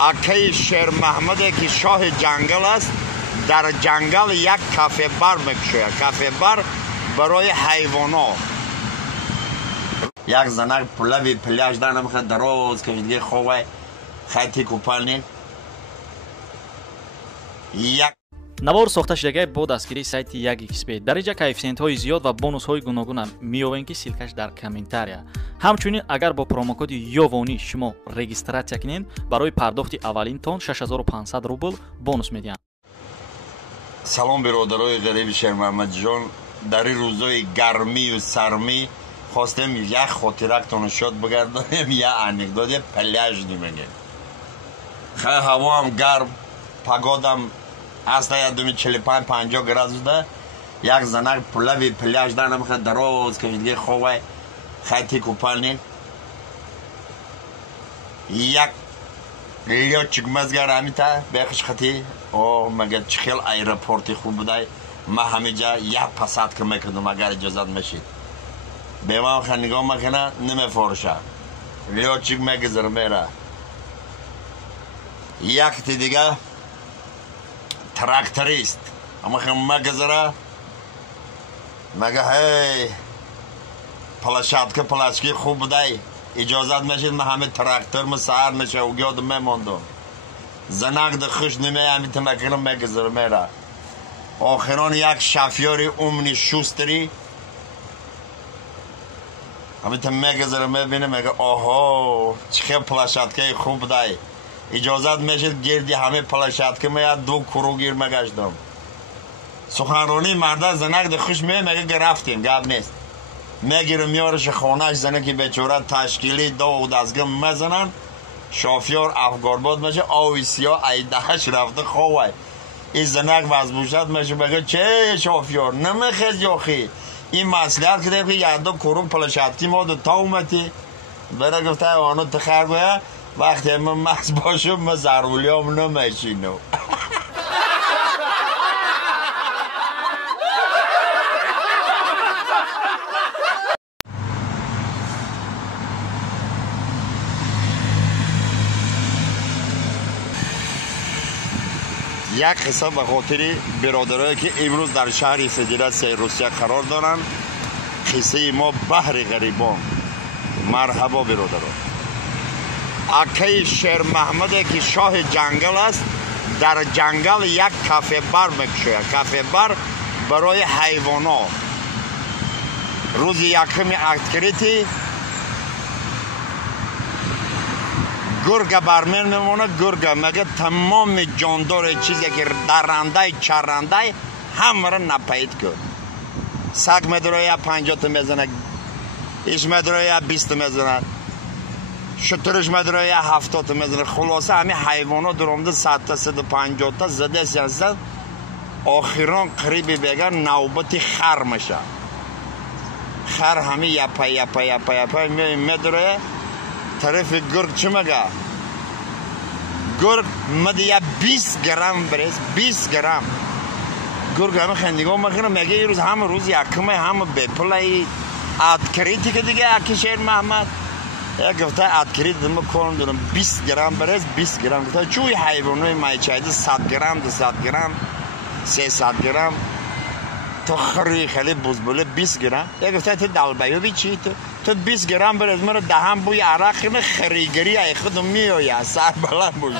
اکه شیر محمده که شاه جنگل است در جنگل یک کافه بار میکشه. کافه بار برای حیوانات. یک زنک پلوی پلیاج در نمیخواد دراز کشیدگی خواه خیلی کوپالنی یک навор сохта шудагии бо дастгирии сайти 1xbet дариҷа коэффициентҳои зиёд ва бонусҳои гуногуна меёбем ки силкаш дар комментария. ҳамчунин агар бо промокоди ёвонӣ шумо регистратсия кунед барои пардохти аввалинтон 6500 рубл бонус медиҳанд. салом биродарои ғариби шермаҳмадҷон, дар ин рӯзои гармию сармӣ хостем як хотирактон шод бигардонем, як анекдоти пляжни мегем. хай ҳавоам гарм, погодам аста 45-50 градус да, як занак пулави пляж да намхад дароз кашидги ховай хайти купальни як лётчик мазгар амита бехш хати о мага чихел аэропорти хуб будай ма ҳамиҷа як посадка мекардам агар иҷозат мешид беман ха нигоҳ макана намефороша лётчик мегузар мера якти дига тракторист ама хам магазара мага ҳей площадка плашки хуб будай иҷозат мешид ма ҳами тракторми саҳар меша угёдам мемондум занак да хуш немеами тамакирам мегазара мера охирон як шофёри умни шустри ҳамита мегазара мебинам мега оҳо чӣ хел площадкаи хуб будай иҷозат мешид гирди ҳаме площадка меяд ду кругир магаштам суханронии марда занак да хуш мега рафтем гап нест мегирам меораша хонааш занаки бечора ташкили дов дастгам мезанан шофёр афгорбод меша ови сиё айдахаш рафта ховай ин занак вазбушад меша мега че шофёр намехез ёхи ин маслиҳат кардем ки якду круг площадки мо ду таумати бера гуфта ону тихаргӯя وقتی من مغز باشم من ضروریام نمیشینم یک قصه به خاطر برادرایی که امروز در شهر فدراسیای روسیه قرار دارند قصه ما بحر غریبان مرحبا برادران اکه شیر محمده که شاه جنگل است در جنگل یک کافه بار میکشه. کافه بار برای حیوانات. روز یکم اکتریتی گرگ برمین میمونه. گرگ مگه تمام جاندار چیزی که درنده چرنده همه را نپید کن. سگ مدروی 50 تا میزنه، ایش مدروی 20 تا میزنه، شترش مدروی 70 تا میزنه. خلاصه همه حیوانات درآمده 100 تا 150 تا زده زده آخران قریبی بگن نوبت خر میشه. خر همه یپا مدروی طرف گرگ چی مگه؟ گرگ مدیه 20 گرم بریز، 20 گرم. گرگ همه خندیگاه میکنه میگه یه روز همه روز یکمه همه بپلای ادکریتی که دیگه اکی شیر محمد یک گفته ادکریت دمه کنم دارم 20 گرم بریز 20 گرم. گفته چوی حیوانوی مایچایده 100 گرم 200 گرم 300 گرم تو خری خیلی بزبله 20 گرم. یک گفته تو دلبیوی چی تو 20 گرم بریز مرا دهم بوی عرق خریگری ای خودم میوی سر بلند بوی